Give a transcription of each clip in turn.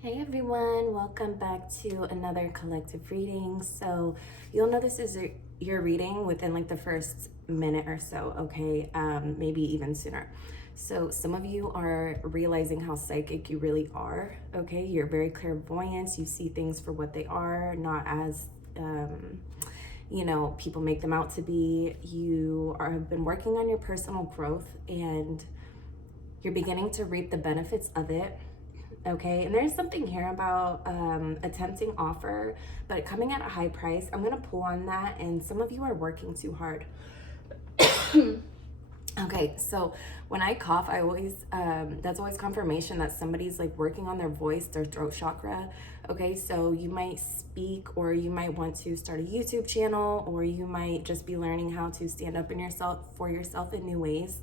Hey everyone, welcome back to another collective reading. So you'll know this is your reading within like the first minute or so, okay? Maybe even sooner. So some of you are realizing how psychic you really are, okay? You're very clairvoyant. You see things for what they are, not as people make them out to be. Have been working on your personal growth and you're beginning to reap the benefits of it. Okay, and there's something here about a tempting offer, but coming at a high price. I'm gonna pull on that, and some of you are working too hard. Okay, so when I cough, I always, that's always confirmation that somebody's like working on their voice, their throat chakra. Okay, so you might speak, or you might want to start a YouTube channel, or you might just be learning how to stand up for yourself in new ways.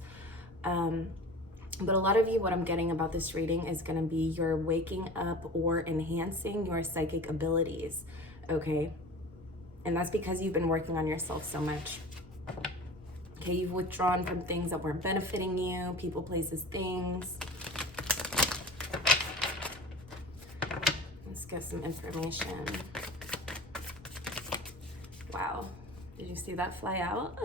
But a lot of you, what I'm getting about this reading is going to be you're waking up or enhancing your psychic abilities, okay? And that's because you've been working on yourself so much. Okay, you've withdrawn from things that weren't benefiting you, people, places, things. Let's get some information. Wow, did you see that fly out?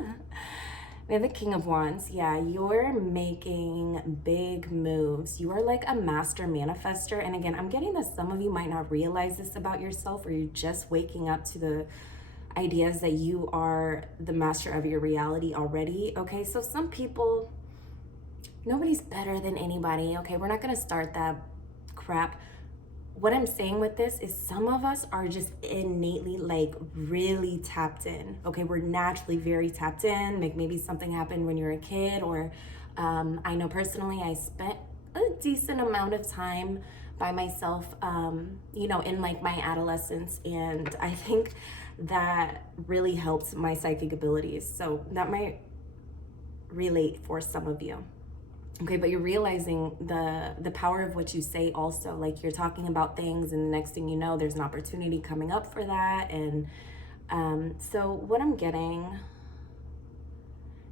We have the King of Wands. Yeah, you're making big moves. You are like a master manifester. And again, I'm getting that some of you might not realize this about yourself, or you're just waking up to the ideas that you are the master of your reality already. Okay, so some people, nobody's better than anybody. Okay, we're not going to start that crap. What I'm saying with this is some of us are just innately like really tapped in. Okay, we're naturally very tapped in. Like maybe something happened when you were a kid, or I know personally I spent a decent amount of time by myself, in like my adolescence, and I think that really helped my psychic abilities. So that might relate for some of you. Okay, but you're realizing the power of what you say also. Like you're talking about things, and the next thing you know, there's an opportunity coming up for that. And so what I'm getting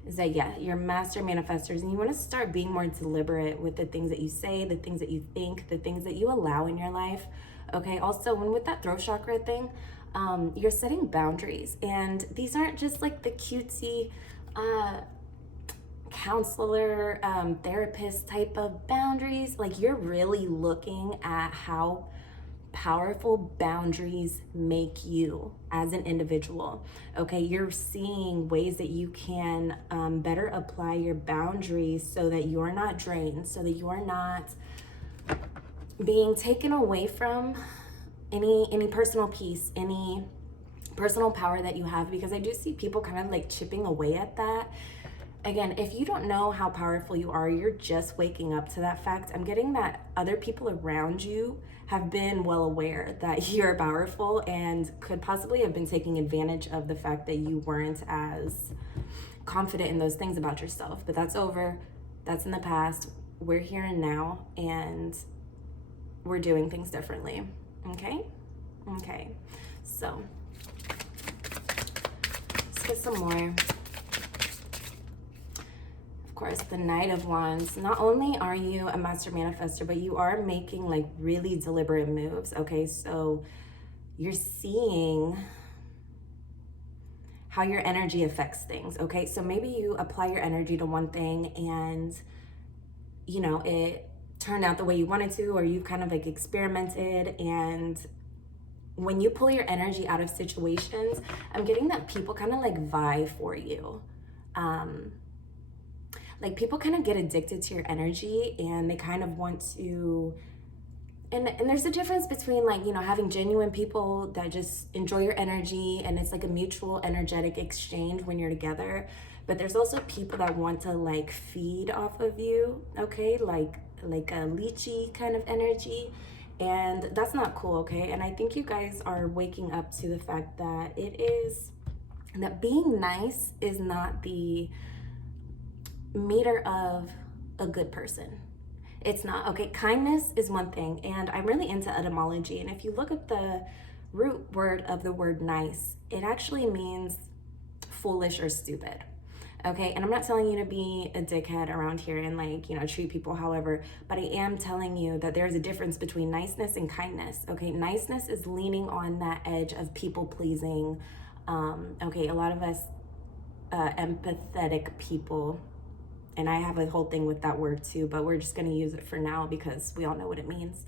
is that, yeah, you're master manifestors, and you want to start being more deliberate with the things that you say, the things that you think, the things that you allow in your life. Okay, also, when with that throat chakra thing, you're setting boundaries. And these aren't just like the cutesy, counselor, therapist type of boundaries. Like you're really looking at how powerful boundaries make you as an individual. Okay, you're seeing ways that you can better apply your boundaries so that you're not drained, so that you're not being taken away from any personal peace, any personal power that you have, because I do see people kind of like chipping away at that. Again, if you don't know how powerful you are, you're just waking up to that fact. I'm getting that other people around you have been well aware that you're powerful and could possibly have been taking advantage of the fact that you weren't as confident in those things about yourself. But that's over. That's in the past. We're here and now, and we're doing things differently. Okay? Okay. So, let's get some more. Course, the Knight of Wands. Not only are you a master manifester, but you are making like really deliberate moves. Okay, so you're seeing how your energy affects things. Okay, so maybe you apply your energy to one thing and it turned out the way you wanted to, or you've kind of like experimented, and when you pull your energy out of situations, I'm getting that people kind of like vie for you. Like people kind of get addicted to your energy, and they kind of want to, and there's a difference between like, having genuine people that just enjoy your energy, and it's like a mutual energetic exchange when you're together. But there's also people that want to like feed off of you, okay? Like a leechy kind of energy. And that's not cool, okay? And I think you guys are waking up to the fact that that being nice is not the meter of a good person. It's not. Okay, kindness is one thing, and I'm really into etymology, and if you look at the root word of the word nice, it actually means foolish or stupid. Okay, and I'm not telling you to be a dickhead around here and like, you know, treat people however, but I am telling you that there's a difference between niceness and kindness. Okay, niceness is leaning on that edge of people pleasing. Okay, a lot of us empathetic people, and I have a whole thing with that word too, but we're just going to use it for now because we all know what it means,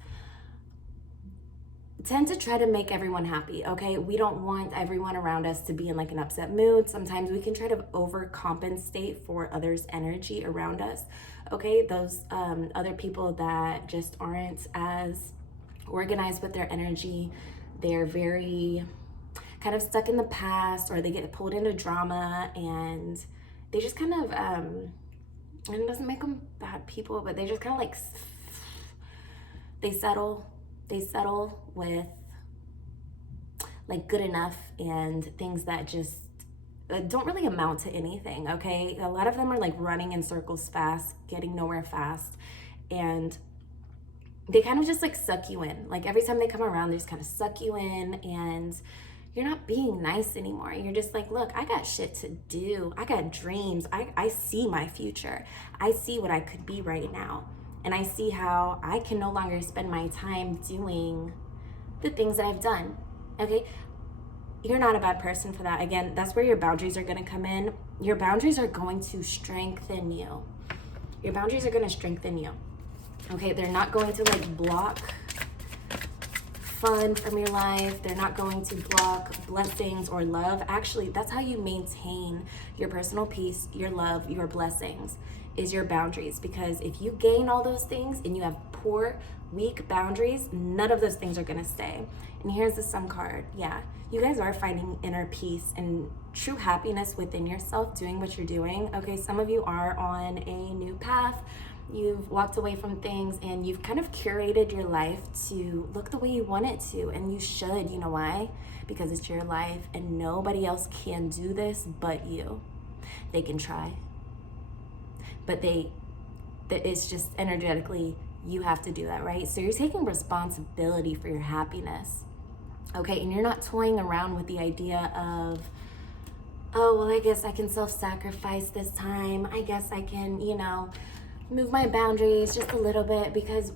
tend to try to make everyone happy. Okay, we don't want everyone around us to be in like an upset mood. Sometimes we can try to overcompensate for others' energy around us. Okay, those other people that just aren't as organized with their energy, they're very kind of stuck in the past, or they get pulled into drama, and they just kind of and it doesn't make them bad people, but they just kind of like they settle with like good enough and things that just don't really amount to anything. Okay, a lot of them are like running in circles fast, getting nowhere fast, and they kind of just like suck you in. Like every time they come around, they just kind of suck you in, and you're not being nice anymore. You're just like, look, I got shit to do. I got dreams. I see my future. I see what I could be right now. And I see how I can no longer spend my time doing the things that I've done. Okay? You're not a bad person for that. Again, that's where your boundaries are going to come in. Your boundaries are going to strengthen you. Your boundaries are going to strengthen you. Okay? They're not going to like block fun from your life. They're not going to block blessings or love. Actually, that's how you maintain your personal peace, your love, your blessings, is your boundaries. Because if you gain all those things and you have poor, weak boundaries, none of those things are going to stay. And here's the Sun card. Yeah, you guys are finding inner peace and true happiness within yourself doing what you're doing. Okay, some of you are on a new path. You've walked away from things and you've kind of curated your life to look the way you want it to. And you should. You know why? Because it's your life and nobody else can do this but you. They can try, but it's just energetically, you have to do that, right? So you're taking responsibility for your happiness. Okay, and you're not toying around with the idea of, oh, well, I guess I can self-sacrifice this time. I guess I can, you know, move my boundaries just a little bit. Because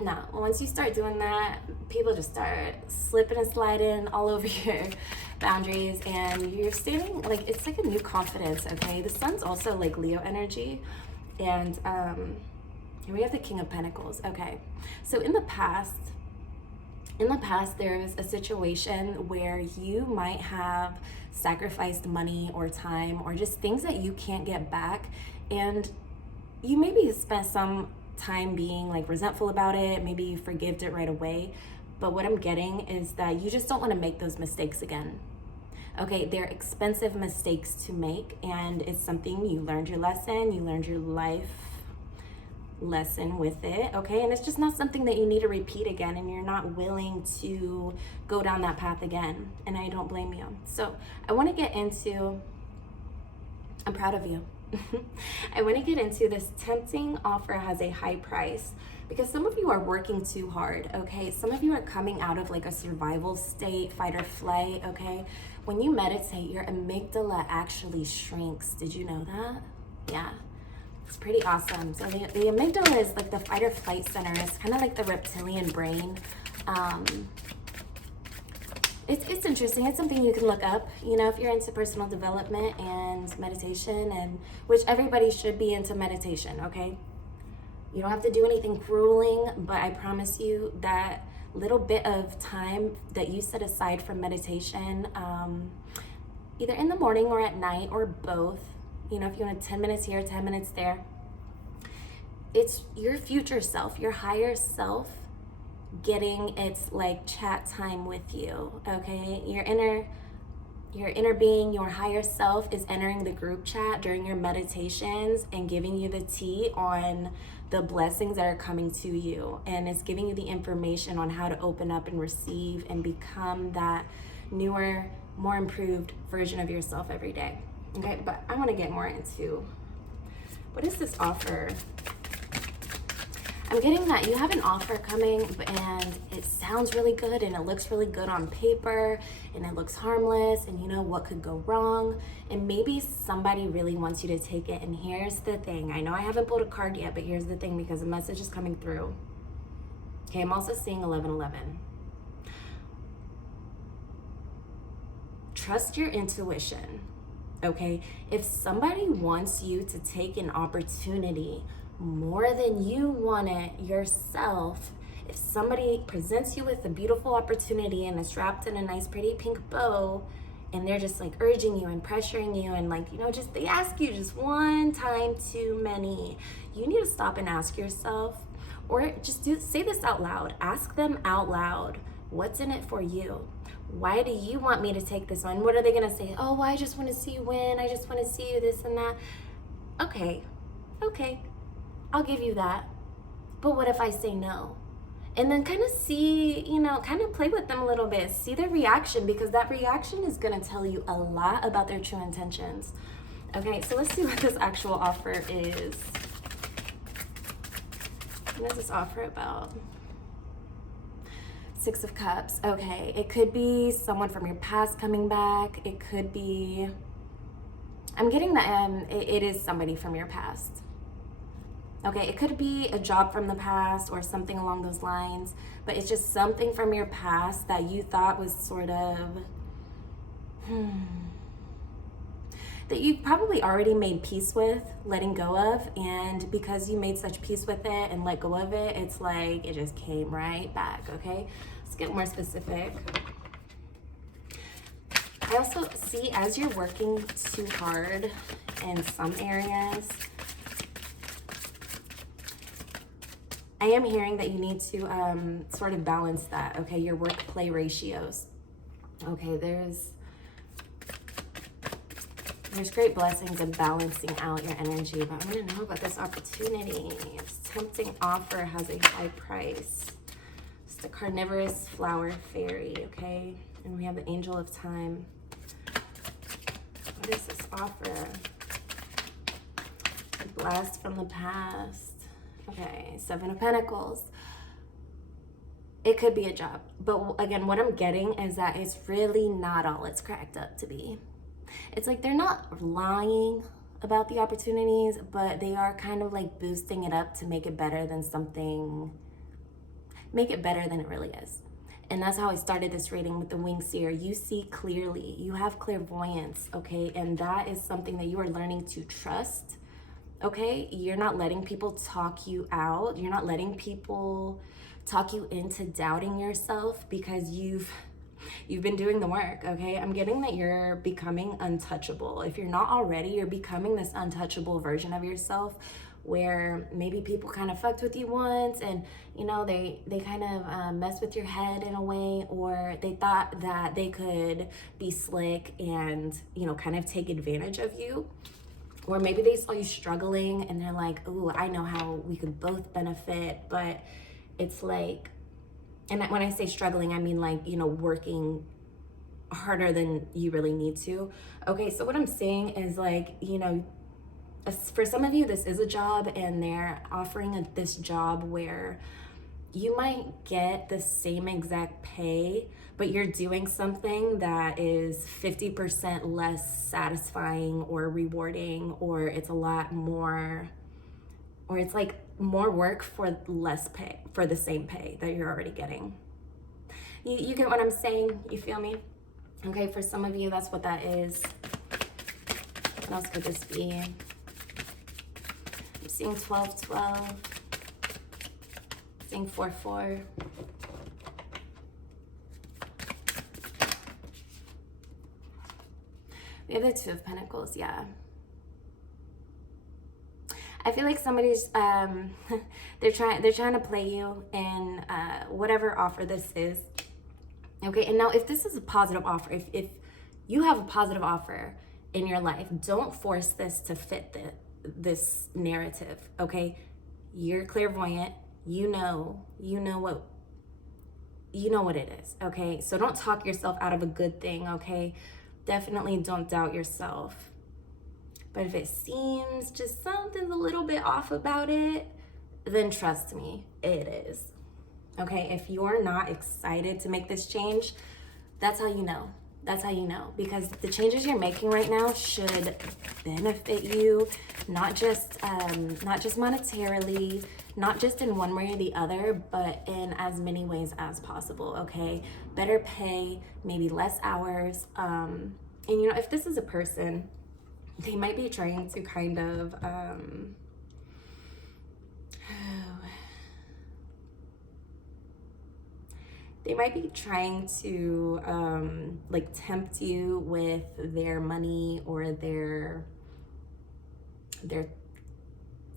no, once you start doing that, people just start slipping and sliding all over your boundaries, and you're standing like, it's like a new confidence. Okay, the Sun's also like Leo energy, and here we have the King of Pentacles. Okay, so in the past there was a situation where you might have sacrificed money or time or just things that you can't get back, and you maybe spent some time being like resentful about it. Maybe you forgived it right away. But what I'm getting is that you just don't want to make those mistakes again. Okay, they're expensive mistakes to make, and it's something you learned your lesson, you learned your life lesson with it. Okay, and it's just not something that you need to repeat again, and you're not willing to go down that path again. And I don't blame you. So I want to get into, I'm proud of you. I want to get into this tempting offer has a high price, because some of you are working too hard. Okay, some of you are coming out of like a survival state, fight or flight. Okay, when you meditate, your amygdala actually shrinks. Did you know that? Yeah, it's pretty awesome. So the amygdala is like the fight or flight center. It's kind of like the reptilian brain. It's interesting. It's something you can look up, you know, if you're into personal development and meditation, and which everybody should be into meditation. Okay, you don't have to do anything grueling, but I promise you that little bit of time that you set aside for meditation, either in the morning or at night or both, you know, if you want 10 minutes here, 10 minutes there, it's your future self, your higher self, getting its like chat time with you. Okay, your inner being, your higher self, is entering the group chat during your meditations and giving you the tea on the blessings that are coming to you, and it's giving you the information on how to open up and receive and become that newer, more improved version of yourself every day. Okay, but I want to get more into, what is this offer? I'm getting that you have an offer coming and it sounds really good and it looks really good on paper and it looks harmless, and you know what could go wrong, and maybe somebody really wants you to take it. And here's the thing, I know I haven't pulled a card yet, but here's the thing, because the message is coming through. Okay, I'm also seeing 1111. Trust your intuition, okay? If somebody wants you to take an opportunity more than you want it yourself, if somebody presents you with a beautiful opportunity and it's wrapped in a nice pretty pink bow, and they're just like urging you and pressuring you, and like, you know, just they ask you just one time too many, you need to stop and ask yourself, or just say this out loud. Ask them out loud, what's in it for you? Why do you want me to take this on? What are they gonna say? Oh, well, I just want to see you win. I just want to see you this and that. Okay, I'll give you that. But what if I say no? And then kind of see, you know, kind of play with them a little bit. See their reaction, because that reaction is going to tell you a lot about their true intentions. Okay, so let's see what this actual offer is. What is this offer about? Six of Cups. Okay, it could be someone from your past coming back. It could be, I'm getting that it is somebody from your past. Okay, it could be a job from the past or something along those lines, but it's just something from your past that you thought was sort of, that you probably already made peace with letting go of, and because you made such peace with it and let go of it, it's like it just came right back, okay? Let's get more specific. I also see, as you're working too hard in some areas, I am hearing that you need to sort of balance that, okay? Your work-play ratios. Okay, there's great blessings in balancing out your energy, but I want to know about this opportunity. This tempting offer has a high price. It's the carnivorous flower fairy, okay? And we have the angel of time. What is this offer? A blast from the past. Okay, Seven of Pentacles. It could be a job, but again, what I'm getting is that it's really not all it's cracked up to be. It's like they're not lying about the opportunities, but they are kind of like boosting it up to make it better than something, make it better than it really is. And that's how I started this reading with the Winged Seer. You see clearly, you have clairvoyance, okay? And that is something that you are learning to trust. Okay, you're not letting people talk you out. You're not letting people talk you into doubting yourself, because you've been doing the work, okay? I'm getting that you're becoming untouchable. If you're not already, you're becoming this untouchable version of yourself, where maybe people kind of fucked with you once, and you know, they kind of messed with your head in a way, or they thought that they could be slick and, you know, kind of take advantage of you. Or maybe they saw you struggling and they're like, ooh, I know how we could both benefit. But it's like, and when I say struggling, I mean like, you know, working harder than you really need to. Okay, so what I'm saying is like, you know, for some of you, this is a job, and they're offering this job where you might get the same exact pay, but you're doing something that is 50% less satisfying or rewarding, or it's a lot more, or it's like more work for less pay, for the same pay that you're already getting. You get what I'm saying? You feel me? Okay, for some of you, that's what that is. What else could this be? I'm seeing 12-12. Seeing 4-4. We have the Two of Pentacles, yeah. I feel like somebody's they're trying to play you in whatever offer this is. Okay, and now if this is a positive offer, if you have a positive offer in your life, don't force this to fit this narrative. Okay, you're clairvoyant. You know what it is, okay? So don't talk yourself out of a good thing, okay? Definitely don't doubt yourself. But if it seems just something's a little bit off about it, then trust me, it is. Okay, if you're not excited to make this change, that's how you know. That's how you know, because the changes you're making right now should benefit you, not just monetarily, not just in one way or the other, but in as many ways as possible. Okay, better pay, maybe less hours. And you know, if this is a person, they might be trying to kind of they might be trying to like tempt you with their money or their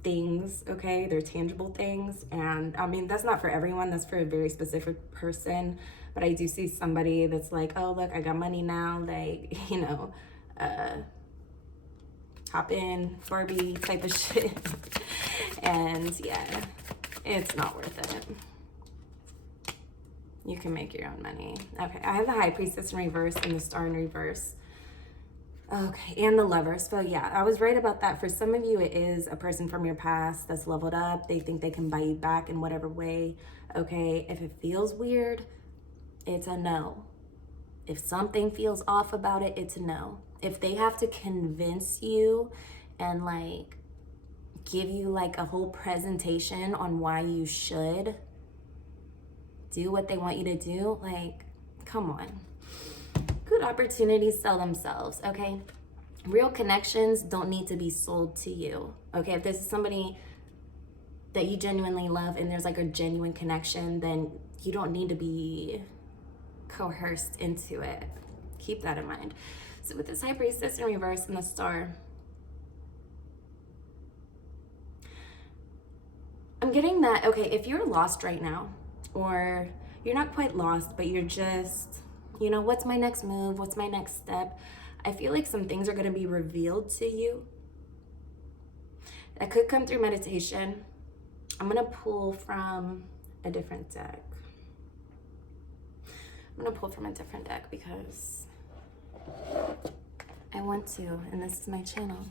things, okay, their tangible things. And I mean, that's not for everyone, that's for a very specific person. But I do see somebody that's like, oh look, I got money now, like, you know, hop in, Barbie type of shit. And yeah, it's not worth it. You can make your own money. Okay, I have the High Priestess in reverse and the Star in reverse. Okay, and the Lover. So yeah, I was right about that. For some of you, it is a person from your past that's leveled up. They think they can buy you back in whatever way. Okay, if it feels weird, it's a no. If something feels off about it, it's a no. If they have to convince you and like give you like a whole presentation on why you should do what they want you to do, like, come on. Good opportunities sell themselves, okay? Real connections don't need to be sold to you, okay? If this is somebody that you genuinely love and there's like a genuine connection, then you don't need to be coerced into it. Keep that in mind. So with this High Priestess in reverse and the Star, I'm getting that, okay, if you're lost right now, or you're not quite lost, but you're just, you know, what's my next move? What's my next step? I feel like some things are going to be revealed to you. That could come through meditation. I'm going to pull from a different deck. Because I want to, and this is my channel.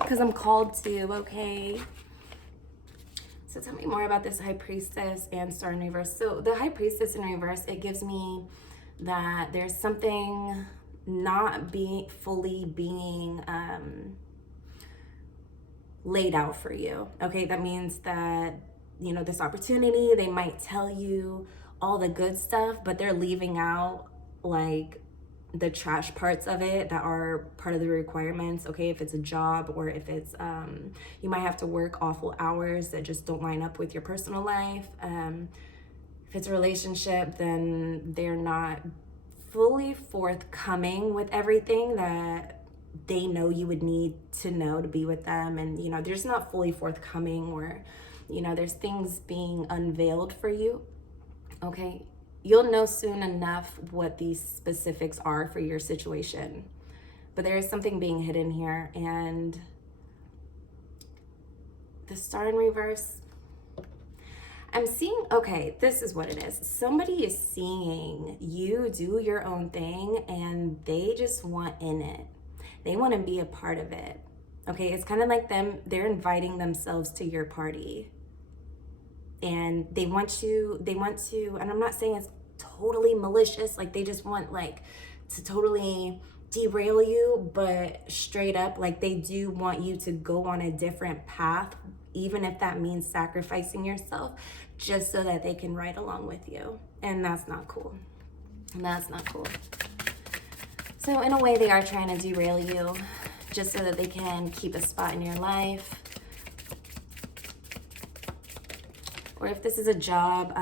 Because I'm called to, okay? So tell me more about this High Priestess and Star in reverse. So the High Priestess in reverse, it gives me that there's something not being fully being laid out for you. Okay, that means that, you know, this opportunity, they might tell you all the good stuff, but they're leaving out like the trash parts of it that are part of the requirements. Okay, if it's a job, or if it's you might have to work awful hours that just don't line up with your personal life. If it's a relationship, then they're not fully forthcoming with everything that they know you would need to know to be with them. And you know, they're just not fully forthcoming, or you know, there's things being unveiled for you. Okay, you'll know soon enough what these specifics are for your situation. But there is something being hidden here. And the Star in reverse, I'm seeing, okay, this is what it is. Somebody is seeing you do your own thing and they just want in it. They want to be a part of it. Okay, it's kind of like they're inviting themselves to your party. And they want to, and I'm not saying it's totally malicious, like they just want like to totally derail you, but straight up, like they do want you to go on a different path, even if that means sacrificing yourself, just so that they can ride along with you. And that's not cool. So in a way, they are trying to derail you just so that they can keep a spot in your life. Or if this is a job,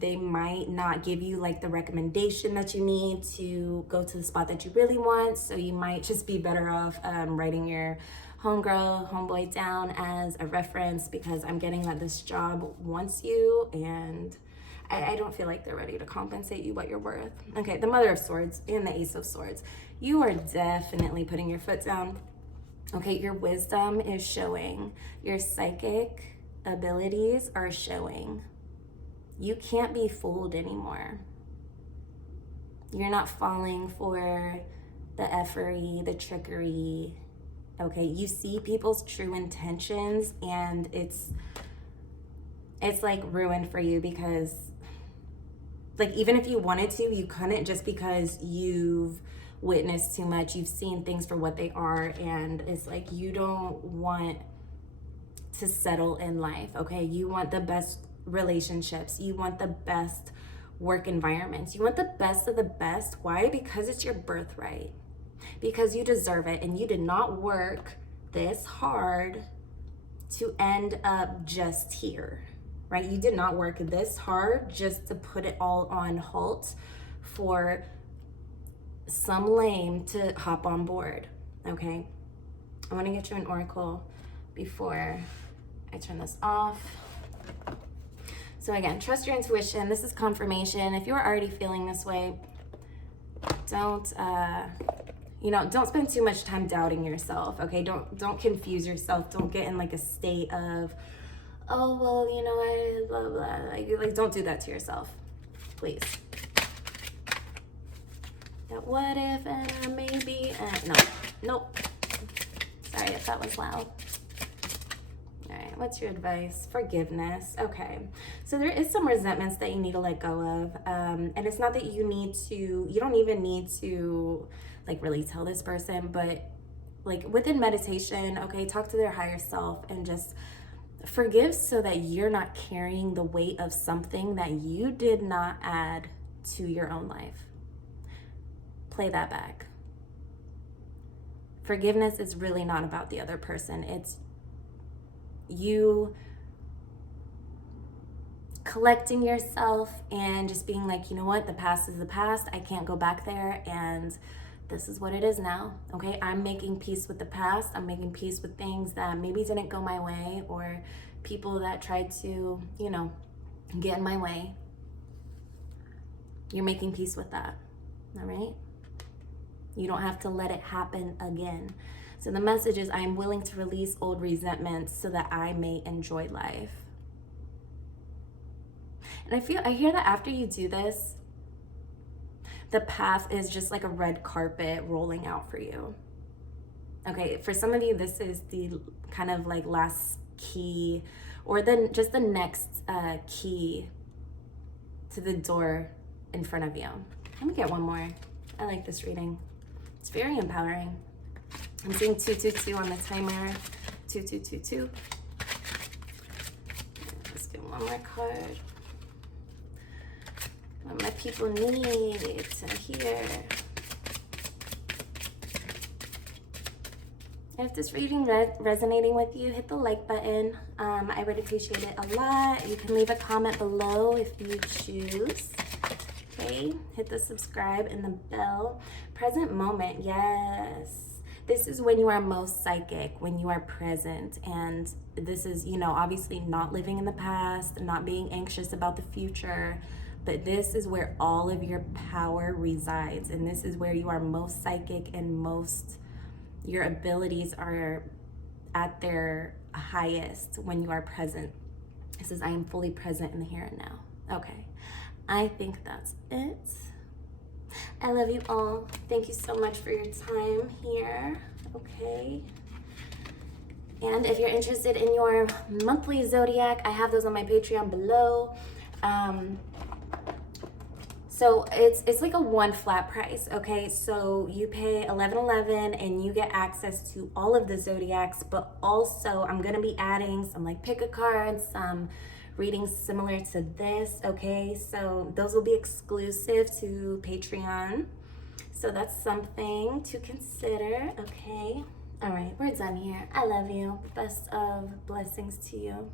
they might not give you like the recommendation that you need to go to the spot that you really want. So you might just be better off writing your homegirl, homeboy down as a reference, because I'm getting that this job wants you and I don't feel like they're ready to compensate you what you're worth. Okay, the Mother of Swords and the Ace of Swords. You are definitely putting your foot down. Okay, your wisdom is showing. Your psychic abilities are showing. You can't be fooled anymore. You're not falling for the effery, the trickery. Okay, you see people's true intentions, and it's It's like ruined for you because, like, even if you wanted to, you couldn't, just because you've witnessed too much. You've seen things for what they are, and it's like you don't want to settle in life, okay? You want the best relationships. You want the best work environments. You want the best of the best. Why? Because it's your birthright. Because you deserve it, and you did not work this hard to end up just here, right? You did not work this hard just to put it all on halt for some lame to hop on board, okay? I want to get you an oracle before I turn this off. So again, trust your intuition. This is confirmation. If you're already feeling this way, don't spend too much time doubting yourself, okay? Don't confuse yourself. Don't get in like a state of, oh, well, I blah, blah. Like don't do that to yourself, please. That what if and maybe, no, nope. Sorry if that was loud. All right, what's your advice? Forgiveness. Okay, so there is some resentments that you need to let go of, and it's not that you don't even need to like really tell this person, but like within meditation, okay, talk to their higher self and just forgive so that you're not carrying the weight of something that you did not add to your own life. Play that back. Forgiveness is really not about the other person. It's you collecting yourself and just being like, you know what, the past is the past. I can't go back there, and this is what it is now, okay? I'm making peace with the past. I'm making peace with things that maybe didn't go my way, or people that tried to, get in my way. You're making peace with that, all right? You don't have to let it happen again. So the message is, I'm willing to release old resentments so that I may enjoy life. And I hear that after you do this, the path is just like a red carpet rolling out for you. Okay, for some of you, this is the kind of like last key, or then just the next key to the door in front of you. Let me get one more. I like this reading. It's very empowering. I'm seeing 222 on the timer. 2222. Let's get one more card. What my people need to hear. If this reading resonating with you, hit the like button. I would appreciate it a lot. You can leave a comment below if you choose. Okay, hit the subscribe and the bell. Present moment, yes. This is when you are most psychic, when you are present. And this is, obviously not living in the past, not being anxious about the future. But this is where all of your power resides. And this is where you are most psychic and your abilities are at their highest when you are present. It says, I am fully present in the here and now. Okay, I think that's it. I love you all. Thank you so much for your time here. Okay. And if you're interested in your monthly zodiac, I have those on my Patreon below. So it's like a one flat price, okay? So you pay $11.11 and you get access to all of the zodiacs, but also I'm gonna be adding some like pick a card, some readings similar to this, okay? So those will be exclusive to Patreon. So that's something to consider, okay? All right, we're done here. I love you. Best of blessings to you.